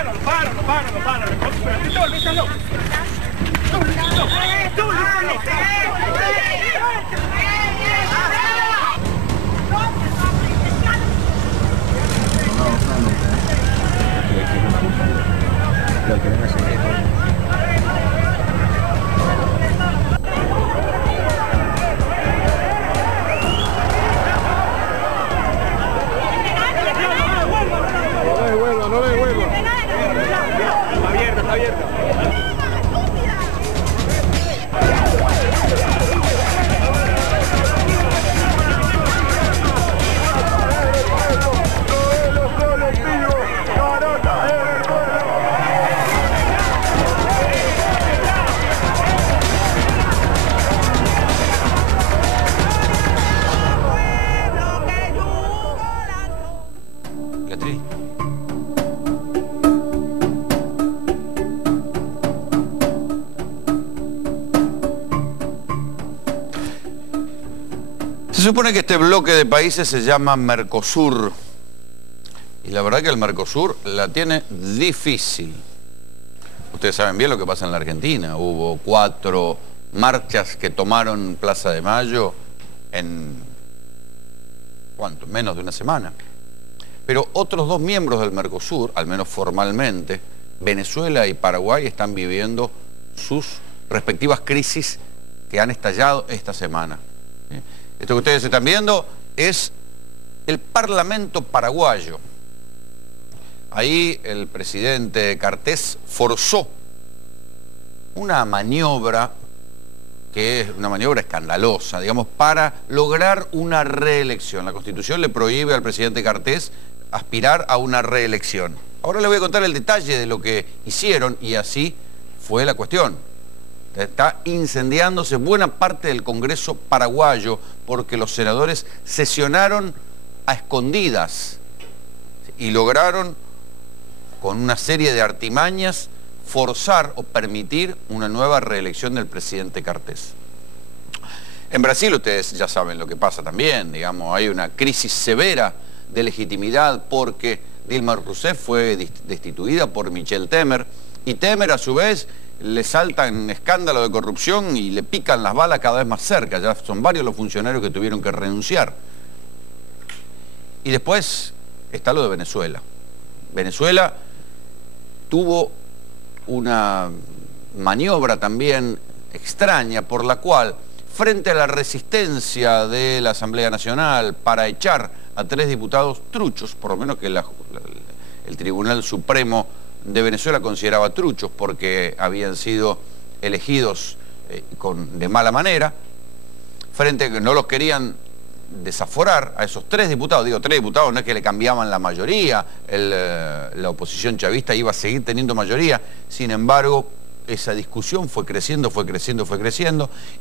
Páralo. Pero tú te volviste loco. Tú, No le devuelva. Está abierta. Beatriz. Se supone que este bloque de países se llama Mercosur. Y la verdad que el Mercosur la tiene difícil. Ustedes saben bien lo que pasa en la Argentina. Hubo 4 marchas que tomaron Plaza de Mayo en... ¿cuánto? Menos de una semana. Pero otros 2 miembros del Mercosur, al menos formalmente, Venezuela y Paraguay, están viviendo sus respectivas crisis que han estallado esta semana. ¿Sí? Esto que ustedes están viendo es el Parlamento paraguayo. Ahí el presidente Cartés forzó una maniobra que es una maniobra escandalosa, digamos, para lograr una reelección. La Constitución le prohíbe al presidente Cartés aspirar a una reelección. Ahora les voy a contar el detalle de lo que hicieron y así fue la cuestión. Está incendiándose buena parte del Congreso paraguayo porque los senadores sesionaron a escondidas y lograron, con una serie de artimañas, forzar o permitir una nueva reelección del presidente Cartés. En Brasil ustedes ya saben lo que pasa también, digamos, hay una crisis severa de legitimidad porque Dilma Rousseff fue destituida por Michel Temer y Temer a su vez le saltan escándalo de corrupción y le pican las balas cada vez más cerca. Ya son varios los funcionarios que tuvieron que renunciar. Y después está lo de Venezuela. Venezuela tuvo una maniobra también extraña por la cual, frente a la resistencia de la Asamblea Nacional para echar a 3 diputados truchos, por lo menos que el Tribunal Supremo de Venezuela consideraba truchos porque habían sido elegidos de mala manera, frente a que no los querían desaforar a esos 3 diputados, digo 3 diputados, no es que le cambiaban la mayoría, la oposición chavista iba a seguir teniendo mayoría, sin embargo, esa discusión fue creciendo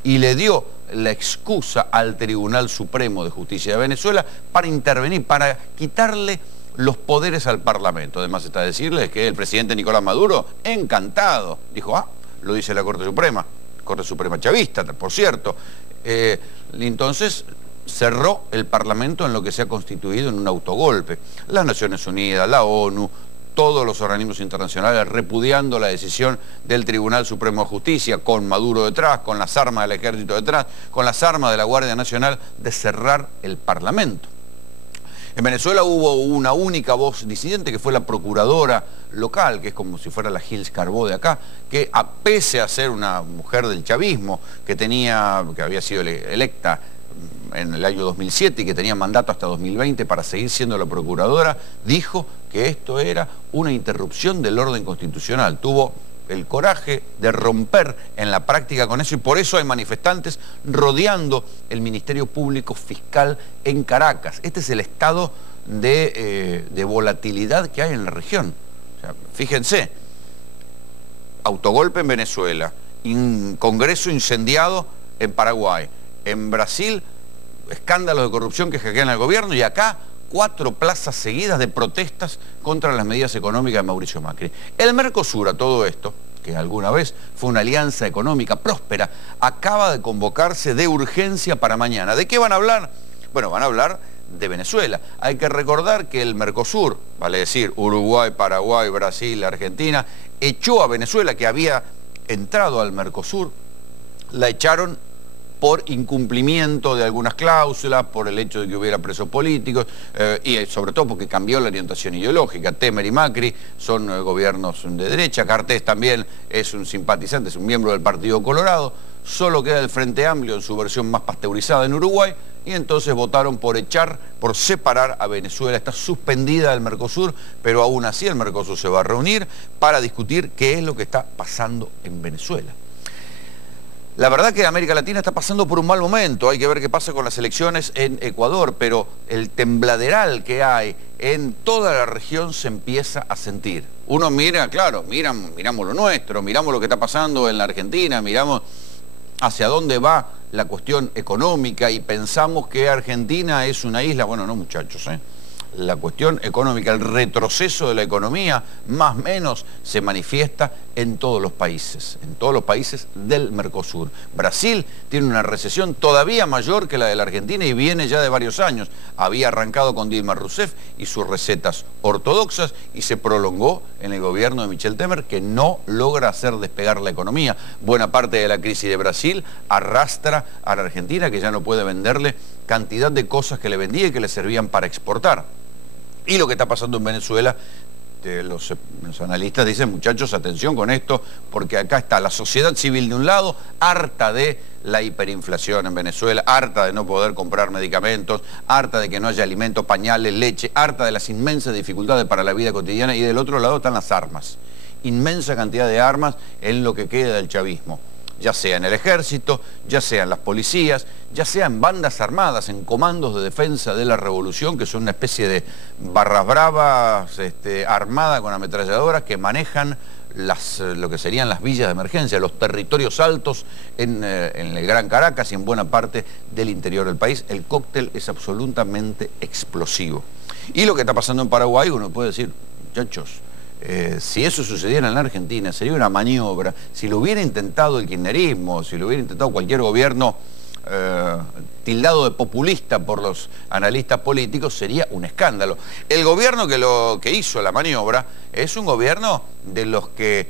y le dio la excusa al Tribunal Supremo de Justicia de Venezuela para intervenir, para quitarle los poderes al Parlamento. Además está decirles que el presidente Nicolás Maduro, encantado, dijo, lo dice la Corte Suprema chavista, por cierto. Entonces cerró el Parlamento en lo que se ha constituido en un autogolpe. Las Naciones Unidas, la ONU, todos los organismos internacionales repudiando la decisión del Tribunal Supremo de Justicia, con Maduro detrás, con las armas del ejército detrás, con las armas de la Guardia Nacional, de cerrar el Parlamento. En Venezuela hubo una única voz disidente que fue la procuradora local, que es como si fuera la Gils Carbó de acá, que pese a ser una mujer del chavismo, que había sido electa en el año 2007 y que tenía mandato hasta 2020 para seguir siendo la procuradora, dijo que esto era una interrupción del orden constitucional. Tuvo el coraje de romper en la práctica con eso y por eso hay manifestantes rodeando el Ministerio Público Fiscal en Caracas. Este es el estado de volatilidad que hay en la región. O sea, fíjense, autogolpe en Venezuela, Congreso incendiado en Paraguay, en Brasil escándalos de corrupción que hackean al gobierno y acá 4 plazas seguidas de protestas contra las medidas económicas de Mauricio Macri. El Mercosur, a todo esto, que alguna vez fue una alianza económica próspera, acaba de convocarse de urgencia para mañana. ¿De qué van a hablar? Bueno, van a hablar de Venezuela. Hay que recordar que el Mercosur, vale decir Uruguay, Paraguay, Brasil, Argentina, echó a Venezuela, que había entrado al Mercosur, la echaron por incumplimiento de algunas cláusulas, por el hecho de que hubiera presos políticos y sobre todo porque cambió la orientación ideológica. Temer y Macri son gobiernos de derecha, Cartés también es un simpatizante, es un miembro del Partido Colorado, solo queda el Frente Amplio en su versión más pasteurizada en Uruguay y entonces votaron por por separar a Venezuela. Está suspendida del Mercosur, pero aún así el Mercosur se va a reunir para discutir qué es lo que está pasando en Venezuela. La verdad que América Latina está pasando por un mal momento, hay que ver qué pasa con las elecciones en Ecuador, pero el tembladeral que hay en toda la región se empieza a sentir. Uno mira, claro, miramos lo nuestro, miramos lo que está pasando en la Argentina, miramos hacia dónde va la cuestión económica y pensamos que Argentina es una isla. Bueno, no, muchachos, la cuestión económica, el retroceso de la economía, más o menos se manifiesta en todos los países del Mercosur. Brasil tiene una recesión todavía mayor que la de la Argentina y viene ya de varios años. Había arrancado con Dilma Rousseff y sus recetas ortodoxas y se prolongó en el gobierno de Michel Temer, que no logra hacer despegar la economía. Buena parte de la crisis de Brasil arrastra a la Argentina, que ya no puede venderle cantidad de cosas que le vendía y que le servían para exportar. Y lo que está pasando en Venezuela, los analistas dicen, muchachos, atención con esto, porque acá está la sociedad civil de un lado, harta de la hiperinflación en Venezuela, harta de no poder comprar medicamentos, harta de que no haya alimentos, pañales, leche, harta de las inmensas dificultades para la vida cotidiana, y del otro lado están las armas. Inmensa cantidad de armas en lo que queda del chavismo, ya sea en el ejército, ya sea en las policías, ya sea en bandas armadas, en comandos de defensa de la revolución, que son una especie de barras bravas armadas con ametralladoras que manejan lo que serían las villas de emergencia, los territorios altos en el Gran Caracas y en buena parte del interior del país. El cóctel es absolutamente explosivo. Y lo que está pasando en Paraguay, uno puede decir, muchachos, si eso sucediera en la Argentina, sería una maniobra. Si lo hubiera intentado el kirchnerismo, si lo hubiera intentado cualquier gobierno tildado de populista por los analistas políticos, sería un escándalo. El gobierno que hizo la maniobra es un gobierno de los que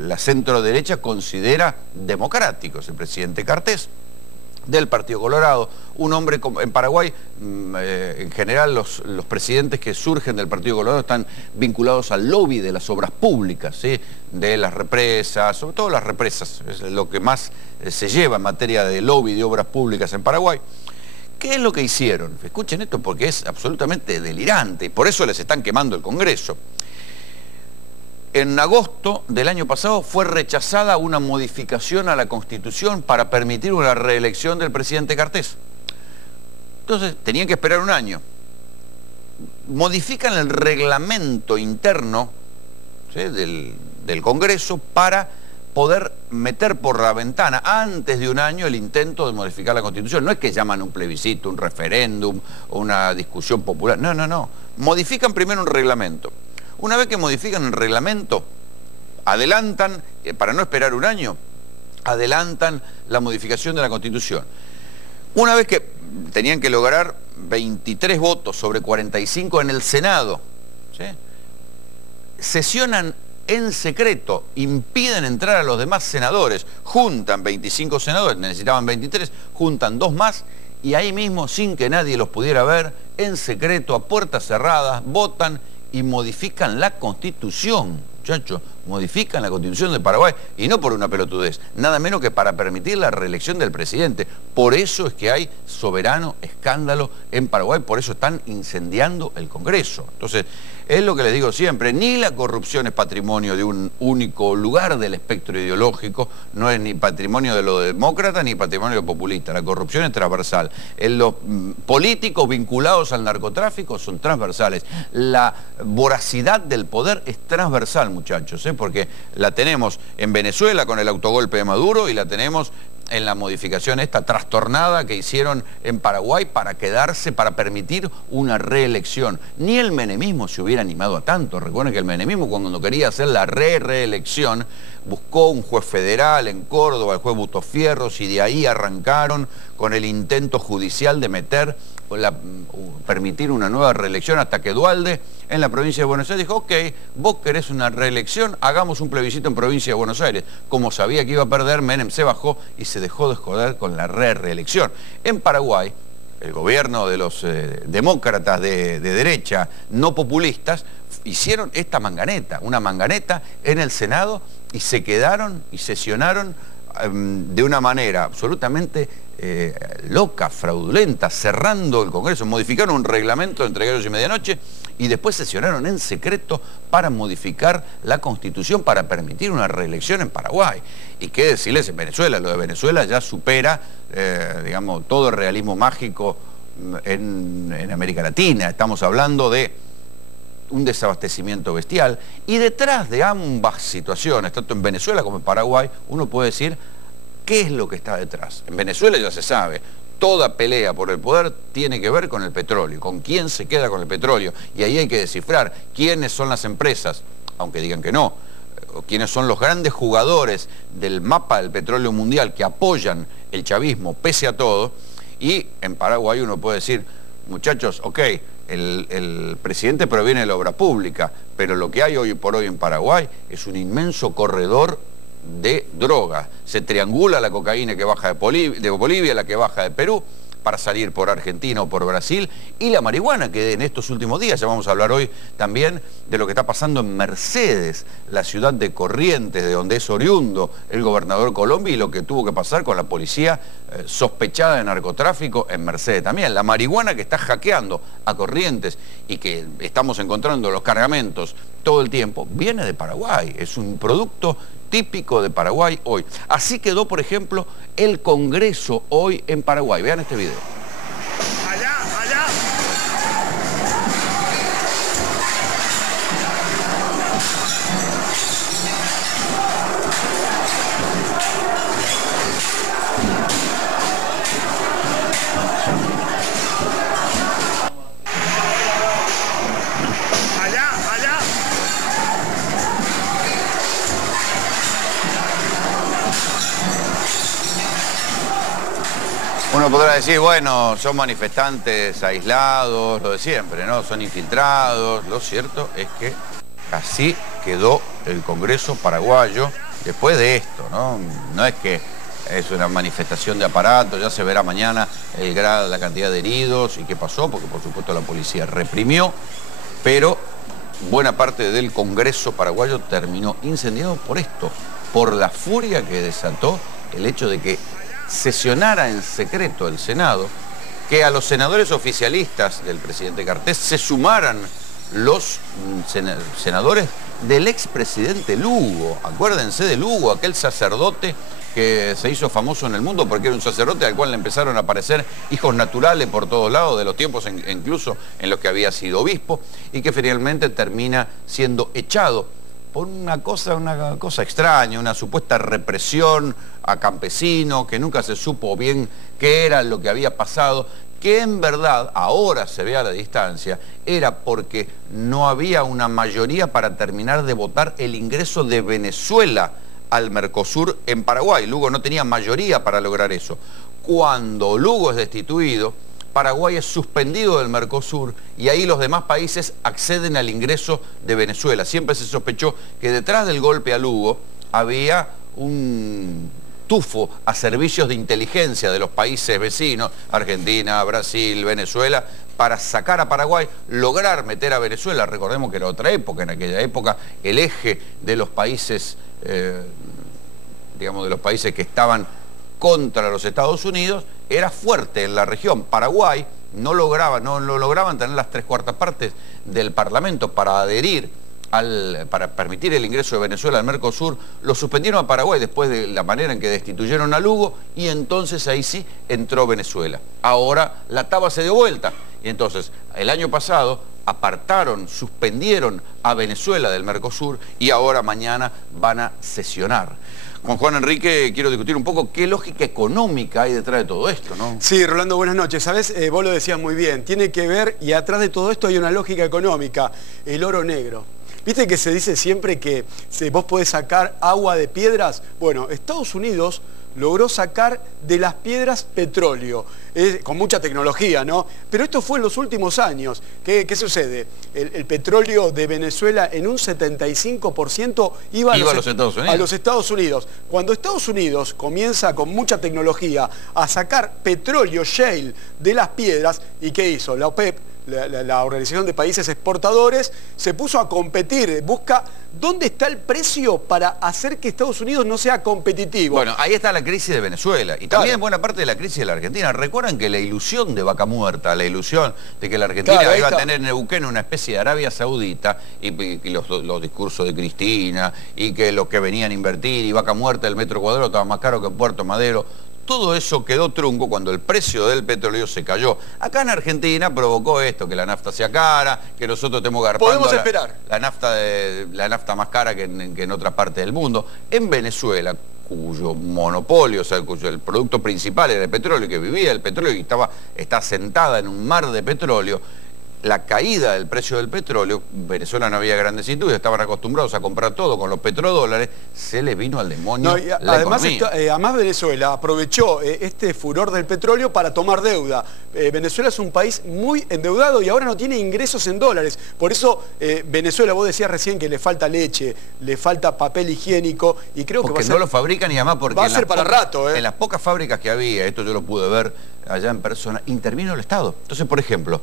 la centro-derecha considera democráticos. El presidente Cartés, del Partido Colorado, un hombre en Paraguay, en general los presidentes que surgen del Partido Colorado están vinculados al lobby de las obras públicas, ¿sí? De las represas, sobre todo las represas, es lo que más se lleva en materia de lobby de obras públicas en Paraguay. ¿Qué es lo que hicieron? Escuchen esto porque es absolutamente delirante, por eso les están quemando el Congreso. En agosto del año pasado fue rechazada una modificación a la Constitución para permitir una reelección del presidente Cartés. Entonces, tenían que esperar un año. Modifican el reglamento interno, ¿sí?, del Congreso para poder meter por la ventana antes de un año el intento de modificar la Constitución. No es que llaman un plebiscito, un referéndum, una discusión popular. No, no, no. Modifican primero un reglamento. Una vez que modifican el reglamento, adelantan, para no esperar un año, adelantan la modificación de la Constitución. Una vez que tenían que lograr 23 votos sobre 45 en el Senado, ¿sí?, sesionan en secreto, impiden entrar a los demás senadores, juntan 25 senadores, necesitaban 23, juntan 2 más, y ahí mismo, sin que nadie los pudiera ver, en secreto, a puertas cerradas, votan y modifican la Constitución, muchachos, modifican la Constitución de Paraguay, y no por una pelotudez, nada menos que para permitir la reelección del presidente. Por eso es que hay soberano escándalo en Paraguay, por eso están incendiando el Congreso. Entonces, es lo que les digo siempre, ni la corrupción es patrimonio de un único lugar del espectro ideológico, no es ni patrimonio de los demócratas ni patrimonio de los populistas, la corrupción es transversal. Los políticos vinculados al narcotráfico son transversales, la voracidad del poder es transversal, muchachos, porque la tenemos en Venezuela con el autogolpe de Maduro y la tenemos en la modificación esta trastornada que hicieron en Paraguay para quedarse, para permitir una reelección. Ni el menemismo se hubiera animado a tanto. Recuerden que el menemismo, cuando quería hacer la reelección, buscó un juez federal en Córdoba, el juez Butofierros, y de ahí arrancaron con el intento judicial de meter permitir una nueva reelección hasta que Duhalde en la provincia de Buenos Aires dijo, ok, vos querés una reelección, hagamos un plebiscito en provincia de Buenos Aires. Como sabía que iba a perder, Menem se bajó y se dejó de joder con la reelección. En Paraguay, el gobierno de los demócratas de derecha, no populistas, hicieron esta manganeta, una manganeta en el Senado y se quedaron y sesionaron de una manera absolutamente loca, fraudulenta, cerrando el Congreso. Modificaron un reglamento entre gallos y medianoche y después sesionaron en secreto para modificar la Constitución para permitir una reelección en Paraguay. Y qué decirles en Venezuela, lo de Venezuela ya supera, digamos, todo el realismo mágico en América Latina. Estamos hablando de un desabastecimiento bestial y detrás de ambas situaciones, tanto en Venezuela como en Paraguay, uno puede decir qué es lo que está detrás. En Venezuela ya se sabe, toda pelea por el poder tiene que ver con el petróleo, con quién se queda con el petróleo, y ahí hay que descifrar quiénes son las empresas, aunque digan que no, quiénes son los grandes jugadores del mapa del petróleo mundial que apoyan el chavismo pese a todo. Y en Paraguay uno puede decir, muchachos, ok, el presidente proviene de la obra pública, pero lo que hay hoy por hoy en Paraguay es un inmenso corredor de drogas. Se triangula la cocaína que baja de Bolivia, la que baja de Perú, para salir por Argentina o por Brasil, y la marihuana que en estos últimos días, ya vamos a hablar hoy también de lo que está pasando en Mercedes, la ciudad de Corrientes, de donde es oriundo el gobernador Colombia, y lo que tuvo que pasar con la policía sospechada de narcotráfico en Mercedes también. La marihuana que está hackeando a Corrientes y que estamos encontrando los cargamentos todo el tiempo, viene de Paraguay, es un producto típico de Paraguay hoy. Así quedó, por ejemplo, el Congreso hoy en Paraguay. Vean este video. Allá, allá. Allá, allá. Uno podrá decir, bueno, son manifestantes aislados, lo de siempre, ¿no? Son infiltrados. Lo cierto es que así quedó el Congreso paraguayo después de esto, ¿no? No es que es una manifestación de aparato, ya se verá mañana el grado, la cantidad de heridos y qué pasó, porque por supuesto la policía reprimió, pero buena parte del Congreso paraguayo terminó incendiado por esto, por la furia que desató el hecho de que sesionara en secreto el Senado, que a los senadores oficialistas del presidente Cartés se sumaran los senadores del expresidente Lugo. Acuérdense de Lugo, aquel sacerdote que se hizo famoso en el mundo porque era un sacerdote al cual le empezaron a aparecer hijos naturales por todos lados, de los tiempos incluso en los que había sido obispo, y que finalmente termina siendo echado por una cosa extraña, una supuesta represión a campesinos, que nunca se supo bien qué era lo que había pasado, que en verdad, ahora se ve a la distancia, era porque no había una mayoría para terminar de votar el ingreso de Venezuela al Mercosur en Paraguay. Lugo no tenía mayoría para lograr eso. Cuando Lugo es destituido, Paraguay es suspendido del Mercosur y ahí los demás países acceden al ingreso de Venezuela. Siempre se sospechó que detrás del golpe a Lugo había un tufo a servicios de inteligencia de los países vecinos, Argentina, Brasil, Venezuela, para sacar a Paraguay, lograr meter a Venezuela. Recordemos que era otra época, en aquella época el eje de los países, digamos, de los países que estaban contra los Estados Unidos era fuerte en la región. Paraguay no lograban tener las 3/4 partes del Parlamento para adherir para permitir el ingreso de Venezuela al Mercosur. Lo suspendieron a Paraguay después de la manera en que destituyeron a Lugo, y entonces ahí sí entró Venezuela. Ahora la taba se dio vuelta y entonces el año pasado suspendieron a Venezuela del Mercosur y ahora mañana van a sesionar. Con Juan Enrique quiero discutir un poco qué lógica económica hay detrás de todo esto, ¿no? Sí, Rolando, buenas noches. ¿Sabes? Vos lo decías muy bien. Tiene que ver, y atrás de todo esto hay una lógica económica, el oro negro. ¿Viste que se dice siempre que vos podés sacar agua de piedras? Bueno, Estados Unidos logró sacar de las piedras petróleo, con mucha tecnología, ¿no? Pero esto fue en los últimos años. ¿Qué sucede? El petróleo de Venezuela en un 75% iba a los Estados Unidos. A los Estados Unidos. Cuando Estados Unidos comienza con mucha tecnología a sacar petróleo shale de las piedras, ¿y qué hizo? La OPEP, la Organización de Países Exportadores, se puso a competir, busca dónde está el precio para hacer que Estados Unidos no sea competitivo. Bueno, ahí está la crisis de Venezuela y también buena parte de la crisis de la Argentina. Recuerdan que la ilusión de Vaca Muerta, la ilusión de que la Argentina iba a tener en Neuquén una especie de Arabia Saudita y los discursos de Cristina y que los que venían a invertir y Vaca Muerta, el metro cuadrado estaba más caro que Puerto Madero. Todo eso quedó trunco cuando el precio del petróleo se cayó. Acá en Argentina provocó esto, que la nafta sea cara, que nosotros estemos garpando podemos esperar la nafta más cara que en otra parte del mundo. En Venezuela, cuyo monopolio, o sea, cuyo el producto principal era el petróleo, que vivía el petróleo y está sentada en un mar de petróleo, la caída del precio del petróleo, Venezuela no había grandes industrias, estaban acostumbrados a comprar todo con los petrodólares, se les vino al demonio la economía. Además Venezuela aprovechó este furor del petróleo para tomar deuda. Venezuela es un país muy endeudado y ahora no tiene ingresos en dólares. Por eso Venezuela, vos decías recién que le falta leche, le falta papel higiénico y creo que porque no lo fabrican y además porque va a ser para rato. En las pocas fábricas que había, esto yo lo pude ver allá en persona, intervino el Estado. Entonces, por ejemplo,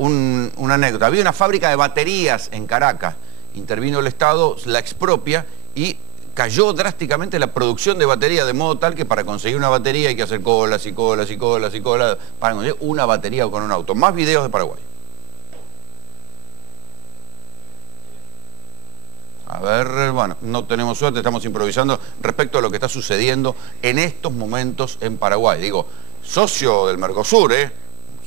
una anécdota, había una fábrica de baterías en Caracas, intervino el Estado, la expropia y cayó drásticamente la producción de batería, de modo tal que para conseguir una batería hay que hacer colas y colas y colas y colas para conseguir una batería con un auto. Más videos de Paraguay. A ver, bueno, no tenemos suerte, estamos improvisando respecto a lo que está sucediendo en estos momentos en Paraguay. Digo, socio del Mercosur,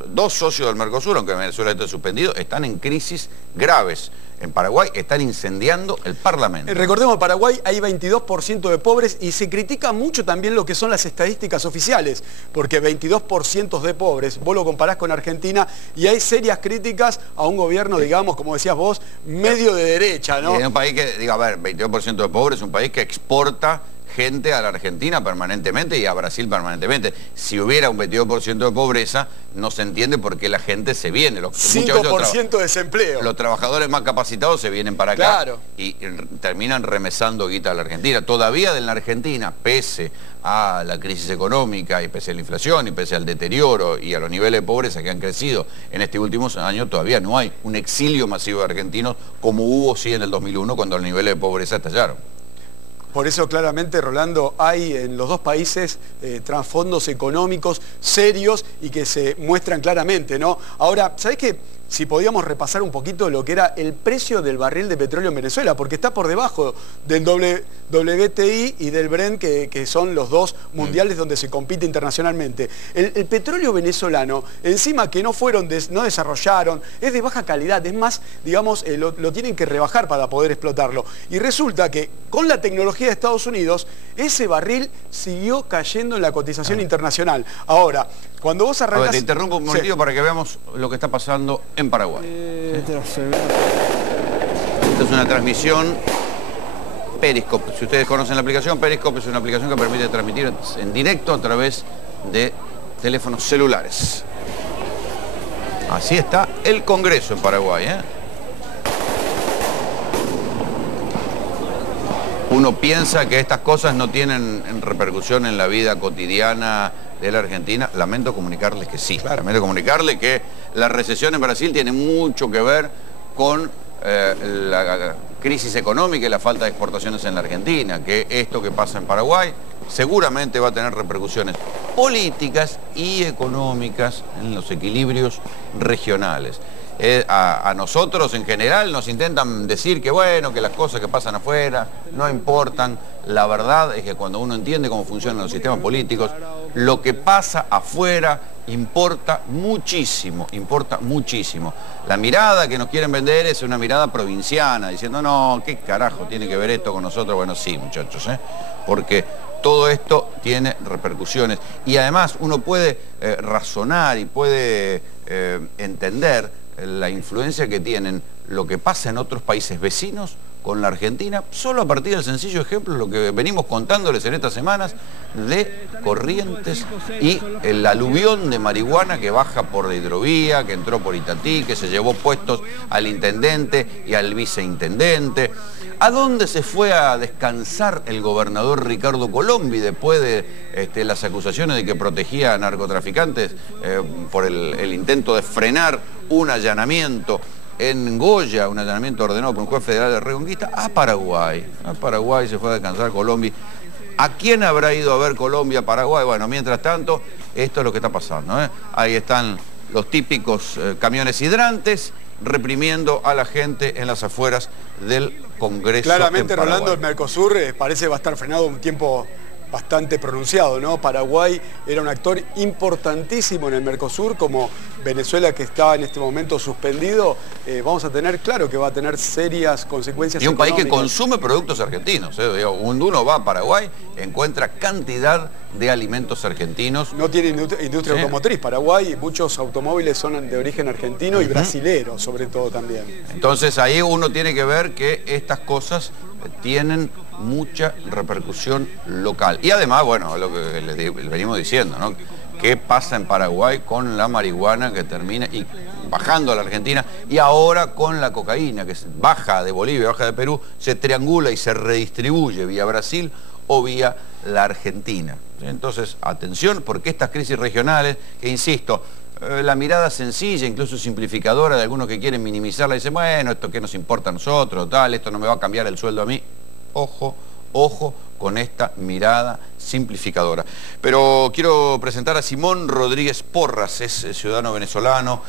dos socios del Mercosur, aunque Venezuela esté suspendido, están en crisis graves. En Paraguay están incendiando el Parlamento. Recordemos, en Paraguay hay 22% de pobres y se critica mucho también lo que son las estadísticas oficiales, porque 22% de pobres, vos lo comparás con Argentina y hay serias críticas a un gobierno, digamos, como decías vos, medio de derecha, ¿no? Y en un país que, digo, a ver, 22% de pobres es un país que exporta gente a la Argentina permanentemente y a Brasil permanentemente. Si hubiera un 22% de pobreza, no se entiende por qué la gente se viene. 5% de desempleo. Los trabajadores más capacitados se vienen para acá y terminan remesando guita a la Argentina. Todavía en la Argentina, pese a la crisis económica y pese a la inflación y pese al deterioro y a los niveles de pobreza que han crecido en este último año, todavía no hay un exilio masivo de argentinos como hubo sí en el 2001 cuando los niveles de pobreza estallaron. Por eso claramente, Rolando, hay en los dos países trasfondos económicos serios y que se muestran claramente, ¿no? Ahora, ¿sabés qué? Si podíamos repasar un poquito lo que era el precio del barril de petróleo en Venezuela, porque está por debajo del WTI y del Brent, que son los dos mundiales donde se compite internacionalmente. El petróleo venezolano, encima que no desarrollaron, es de baja calidad, es más, digamos, lo tienen que rebajar para poder explotarlo. Y resulta que con la tecnología de Estados Unidos, ese barril siguió cayendo en la cotización internacional. Ahora, cuando vos arrancás... A ver, te interrumpo un momentito para que veamos lo que está pasando en Paraguay. Esta es una transmisión Periscope. Si ustedes conocen la aplicación, Periscope es una aplicación que permite transmitir en directo a través de teléfonos celulares. Así está el Congreso en Paraguay, Uno piensa que estas cosas no tienen repercusión en la vida cotidiana de la Argentina. Lamento comunicarles que sí. Lamento comunicarles que la recesión en Brasil tiene mucho que ver con la crisis económica y la falta de exportaciones en la Argentina, que esto que pasa en Paraguay seguramente va a tener repercusiones políticas y económicas en los equilibrios regionales. A nosotros en general nos intentan decir que bueno, que las cosas que pasan afuera no importan. La verdad es que cuando uno entiende cómo funcionan los sistemas políticos, lo que pasa afuera importa muchísimo, importa muchísimo. La mirada que nos quieren vender es una mirada provinciana, diciendo no, ¿qué carajo tiene que ver esto con nosotros? Bueno, sí, muchachos, porque todo esto tiene repercusiones. Y además uno puede razonar y puede entender la influencia que tienen lo que pasa en otros países vecinos con la Argentina, solo a partir del sencillo ejemplo, lo que venimos contándoles en estas semanas, de Corrientes y el aluvión de marihuana que baja por la hidrovía, que entró por Itatí, que se llevó puestos al intendente y al viceintendente. ¿A dónde se fue a descansar el gobernador Ricardo Colombi después de las acusaciones de que protegía a narcotraficantes por el intento de frenar un allanamiento en Goya, un allanamiento ordenado por un juez federal de Reconquista? A Paraguay. A Paraguay se fue a descansar Colombi. ¿A quién habrá ido a ver Colombia a Paraguay? Bueno, mientras tanto, esto es lo que está pasando, ¿eh? Ahí están los típicos camiones hidrantes reprimiendo a la gente en las afueras del Congreso. Claramente, Rolando, el Mercosur parece va a estar frenado un tiempo bastante pronunciado, ¿no? Paraguay era un actor importantísimo en el Mercosur, como Venezuela, que está en este momento suspendido. Vamos a tener, claro que va a tener serias consecuencias. Y un país que económicas. consume productos argentinos, ¿eh? Digo, cuando uno va a Paraguay, encuentra cantidad de alimentos argentinos. No tiene industria automotriz. Paraguay, muchos automóviles son de origen argentino y brasilero, sobre todo también. Entonces ahí uno tiene que ver que estas cosas tienen mucha repercusión local. Y además, bueno, lo que les venimos diciendo, ¿no? ¿Qué pasa en Paraguay con la marihuana que termina y bajando a la Argentina? Y ahora con la cocaína, que baja de Bolivia, baja de Perú, se triangula y se redistribuye vía Brasil o vía la Argentina. Entonces, atención, porque estas crisis regionales, que insisto, la mirada sencilla, incluso simplificadora de algunos que quieren minimizarla, dicen, bueno, esto qué nos importa a nosotros, tal, esto no me va a cambiar el sueldo a mí. Ojo, ojo con esta mirada simplificadora. Pero quiero presentar a Simón Rodríguez Porras, es ciudadano venezolano.